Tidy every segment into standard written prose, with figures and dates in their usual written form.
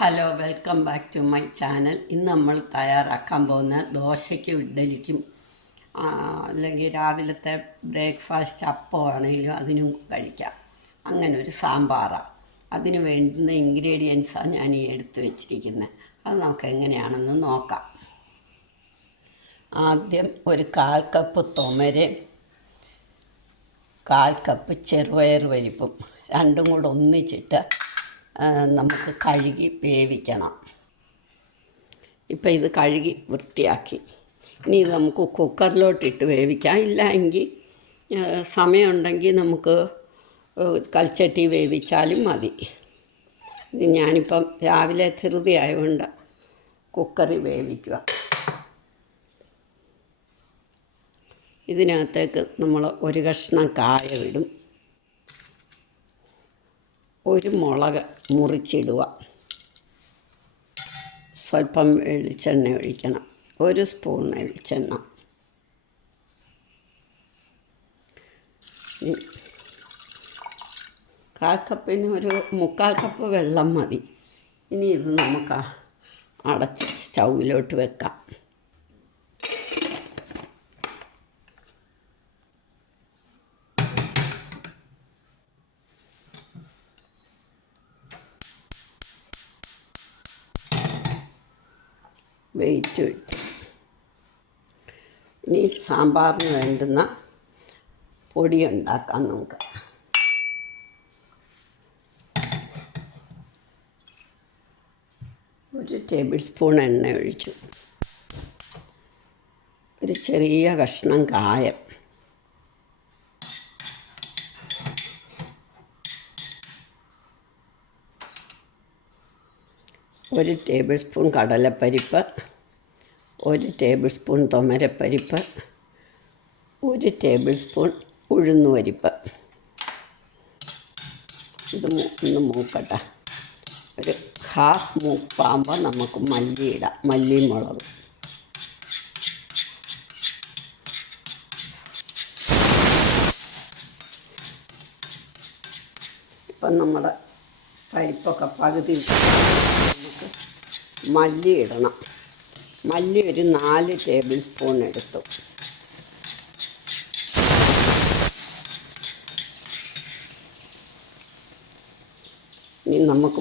Hello, welcome back to my channel. ഇന്ന് നമ്മൾ തയ്യാറാക്കാൻ പോകുന്ന ദോശയ്ക്കും ഇഡ്ഡലിക്കും അല്ലെങ്കിൽ രാവിലത്തെ ബ്രേക്ക്ഫാസ്റ്റ് അപ്പമാണെങ്കിലും അതിനും കഴിക്കാം. അങ്ങനെ ഒരു സാമ്പാറാണ്. അതിന് വേണ്ടുന്ന ഇൻഗ്രീഡിയൻസാണ് ഞാൻ ഈ എടുത്തു വച്ചിരിക്കുന്നത്. അത് നമുക്ക് എങ്ങനെയാണെന്ന് നോക്കാം. ആദ്യം ഒരു 1/4 കപ്പ് തുമരയും 1/4 കപ്പ് ചെറുപയർ പരിപ്പും രണ്ടും കൂടെ ഒന്നിച്ചിട്ട് നമുക്ക് കഴുകി വേവിക്കണം. ഇപ്പം ഇത് കഴുകി വൃത്തിയാക്കി. ഇനി ഇത് നമുക്ക് കുക്കറിലോട്ടിട്ട് വേവിക്കാം. ഇല്ല എങ്കിൽ സമയമുണ്ടെങ്കിൽ നമുക്ക് കൽച്ചട്ടി വേവിച്ചാലും മതി. ഇത് ഞാനിപ്പം രാവിലെ ധൃതി ആയതുകൊണ്ട് കുക്കറിൽ വേവിക്കുക. ഇതിനകത്തേക്ക് നമ്മൾ ഒരു കഷ്ണം കായ ഇടും, ഒരു മുളക് മുറിച്ചിടുക, സ്വല്പം വെളിച്ചെണ്ണ ഒഴിക്കണം, 1 സ്പൂൺ വെളിച്ചെണ്ണ, 1/4 കപ്പിന് ഒരു 3/4 കപ്പ് വെള്ളം മതി. ഇനി ഇത് നമുക്ക് അടച്ച് സ്റ്റൗവിലോട്ട് വെക്കാം. വെയിറ്റ് ഇട്ട് ഇനി സാമ്പാറിന് വേണ്ടുന്ന പൊടി ഉണ്ടാക്കാം നമുക്ക്. ഒരു ടേബിൾ സ്പൂൺ എണ്ണ ഒഴിച്ചു, ഒരു ചെറിയ കഷ്ണം കായം, ഒരു ടേബിൾ സ്പൂൺ കടലപ്പരിപ്പ്, 1 ടേബിൾ സ്പൂൺ തുമരപ്പരിപ്പ്, 1 ടേബിൾ സ്പൂൺ ഉഴുന്നുപരിപ്പ്. ഇത് ഒന്ന് മൂക്കട്ടെ. ഒരു 1/2 മൂപ്പാകുമ്പോൾ നമുക്ക് മല്ലി ഇടാം, മല്ലി മുളക്. ഇപ്പം നമ്മുടെ പരിപ്പൊക്കെ പകുതി നമുക്ക് മല്ലി ഇടണം. മല്ലി ഒരു 4 ടേബിൾ സ്പൂൺ എടുത്തു. ഇനി നമുക്ക്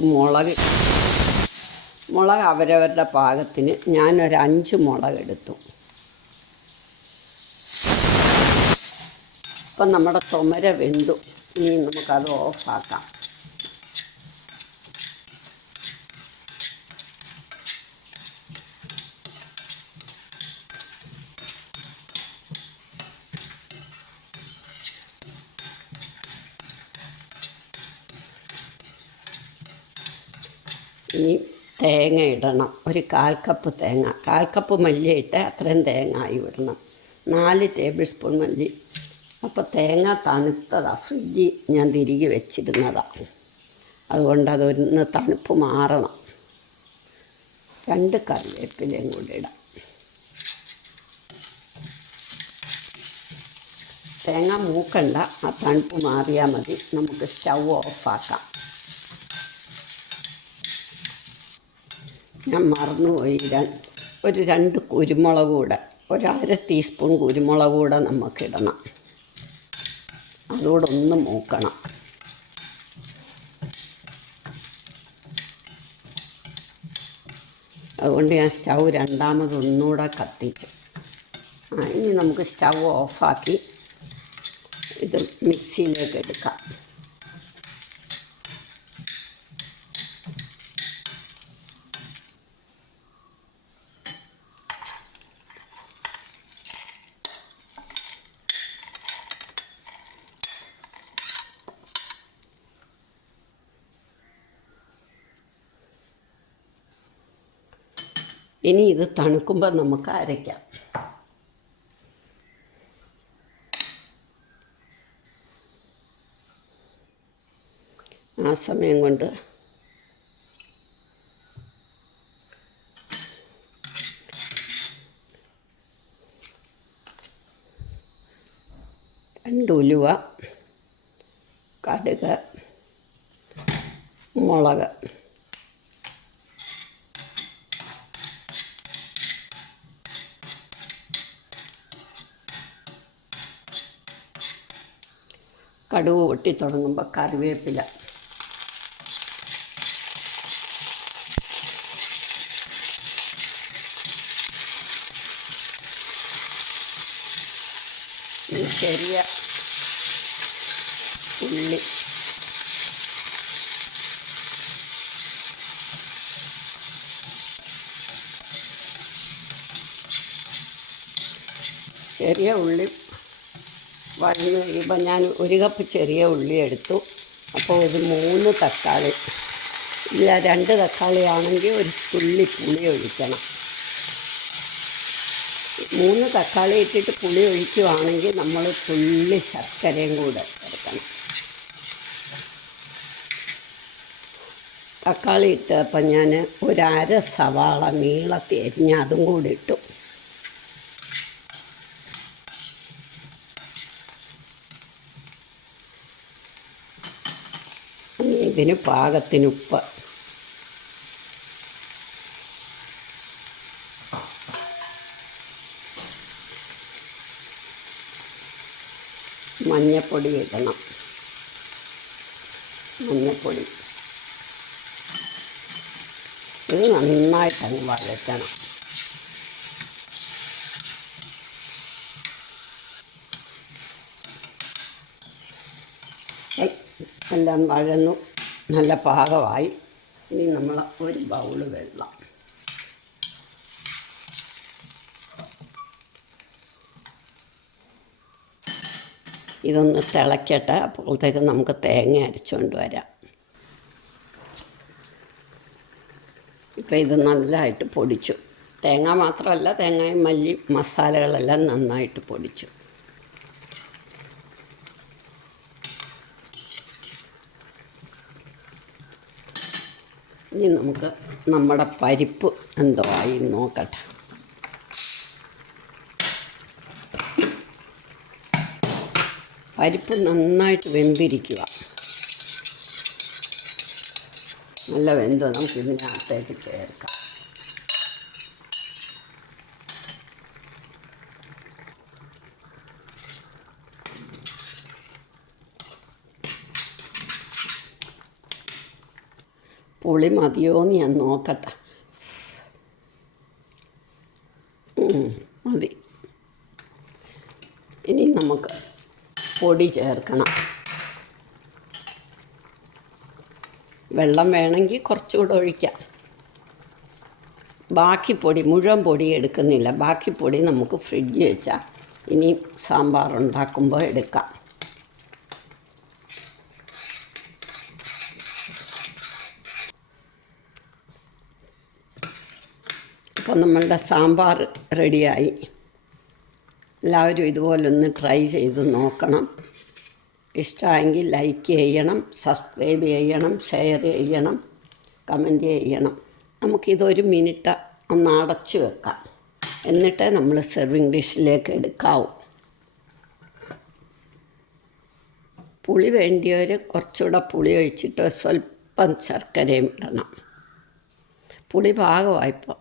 മുളക് അവരവരുടെ പാകത്തിന് ഞാനൊരു 5 മുളക് എടുത്തു. ഇപ്പം നമ്മുടെ തുമര വെന്തു. ഇനി നമുക്കത് ഓഫാക്കാം. ഇനി തേങ്ങ ഇടണം. ഒരു 1/4 കപ്പ് തേങ്ങ, 1/4 കപ്പ് മല്ലി ഇട്ട് അത്രയും തേങ്ങ ആയി വിടണം. 4 ടേബിൾ സ്പൂൺ മല്ലി. അപ്പോൾ തേങ്ങ തണുത്തതാണ്, ഫ്രിഡ്ജിൽ ഞാൻ തിരികെ വെച്ചിരുന്നതാണ്. അതുകൊണ്ട് അതൊന്ന് തണുപ്പ് മാറണം. 2 കറിവേപ്പിലയും കൂടി ഇടാം. തേങ്ങ മൂക്കണ്ട, ആ തണുപ്പ് മാറിയാൽ മതി. നമുക്ക് സ്റ്റൗ ഓഫാക്കാം. ഞാൻ മറന്നുപോയി, ഒരു 2 കുരുമുളക് കൂടെ, 1/2 ടീസ്പൂൺ കുരുമുളക് കൂടെ നമുക്കിടണം. അതുകൂടെ ഒന്ന് മൂക്കണം. അതുകൊണ്ട് ഞാൻ സ്റ്റൗ രണ്ടാമതൊന്നുകൂടെ കത്തിച്ചു. ഇനി നമുക്ക് സ്റ്റൗ ഓഫാക്കി ഇത് മിക്സിയിലേക്ക് എടുക്കാം. ഇനി ഇത് തണുക്കുമ്പോൾ നമുക്ക് അരയ്ക്കാം. ആ സമയം കൊണ്ട് ഉലുവ, കടുക്, മുളക് കടുക് പൊട്ടി തുടങ്ങുമ്പോൾ കറിവേപ്പില, ചെറിയ ഉള്ളി, ചെറിയ ഉള്ളി വഴന്ന് കഴിയുമ്പോൾ ഞാൻ 1 കപ്പ് ചെറിയ ഉള്ളി എടുത്തു. അപ്പോൾ ഒരു 3 തക്കാളി, ഇല്ല 2 തക്കാളി ആണെങ്കിൽ ഒരു തുള്ളി പുളി ഒഴിക്കണം. 3 തക്കാളി ഇട്ടിട്ട് പുളി ഒഴിക്കുകയാണെങ്കിൽ നമ്മൾ തുള്ളി ശർക്കരയും കൂടെ ചേർക്കണം. തക്കാളി ഇട്ടപ്പോൾ ഞാൻ ഒരു 1/2 സവാള നീളത്തിൽ അരിഞ്ഞ് അതും കൂടി ഇട്ടു. ഇതിന് പാകത്തിന് ഉപ്പ്, മഞ്ഞൾപ്പൊടി ഇടണം. മഞ്ഞൾപ്പൊടി ഇത് നന്നായിട്ടങ്ങ് വഴറ്റണം. എല്ലാം വഴന്നു നല്ല പാകമായി. ഇനി നമ്മൾ ഒരു ബൗള് വെള്ളം, ഇതൊന്ന് തിളയ്ക്കട്ടെ. അപ്പോഴത്തേക്ക് നമുക്ക് തേങ്ങ അരച്ചുകൊണ്ട് വരാം. ഇപ്പോൾ ഇത് നല്ലതായിട്ട് പൊടിച്ചു. തേങ്ങ മാത്രമല്ല, തേങ്ങയും മല്ലി മസാലകളെല്ലാം നന്നായിട്ട് പൊടിച്ചു. ഇനി നമുക്ക് നമ്മുടെ പരിപ്പ് എന്തോ ആയി നോക്കട്ടെ. പരിപ്പ് നന്നായിട്ട് വെന്തിരിക്കുക. നല്ല വെന്തോ നമുക്കിതിനകത്തേക്ക് ചേർക്കാം. പുളി മതിയോന്ന് ഞാൻ നോക്കട്ടെ. മതി. ഇനി നമുക്ക് പൊടി ചേർക്കണം. വെള്ളം വേണമെങ്കിൽ കുറച്ചുകൂടെ ഒഴിക്കാം. ബാക്കി പൊടി, മുഴുവൻ പൊടി എടുക്കുന്നില്ല. ബാക്കി പൊടി നമുക്ക് ഫ്രിഡ്ജിൽ വെച്ചാൽ ഇനി സാമ്പാർ ഉണ്ടാക്കുമ്പോൾ എടുക്കാം. അപ്പോൾ നമ്മളുടെ സാമ്പാർ റെഡിയായി. എല്ലാവരും ഇതുപോലൊന്ന് ട്രൈ ചെയ്ത് നോക്കണം. ഇഷ്ടമായെങ്കിൽ ലൈക്ക് ചെയ്യണം, സബ്സ്ക്രൈബ് ചെയ്യണം, ഷെയർ ചെയ്യണം, കമൻറ്റ് ചെയ്യണം. നമുക്കിതൊരു മിനിറ്റ് ഒന്ന് അടച്ചു വെക്കാം. എന്നിട്ടേ നമ്മൾ സെർവിങ് ഡിഷിലേക്ക് എടുക്കാവൂ. പുളി വേണ്ടിയവർ കുറച്ചുകൂടെ പുളി ഒഴിച്ചിട്ട് സ്വല്പം ശർക്കരയും ഇടണം. പുളി പാകമായിപ്പോൾ.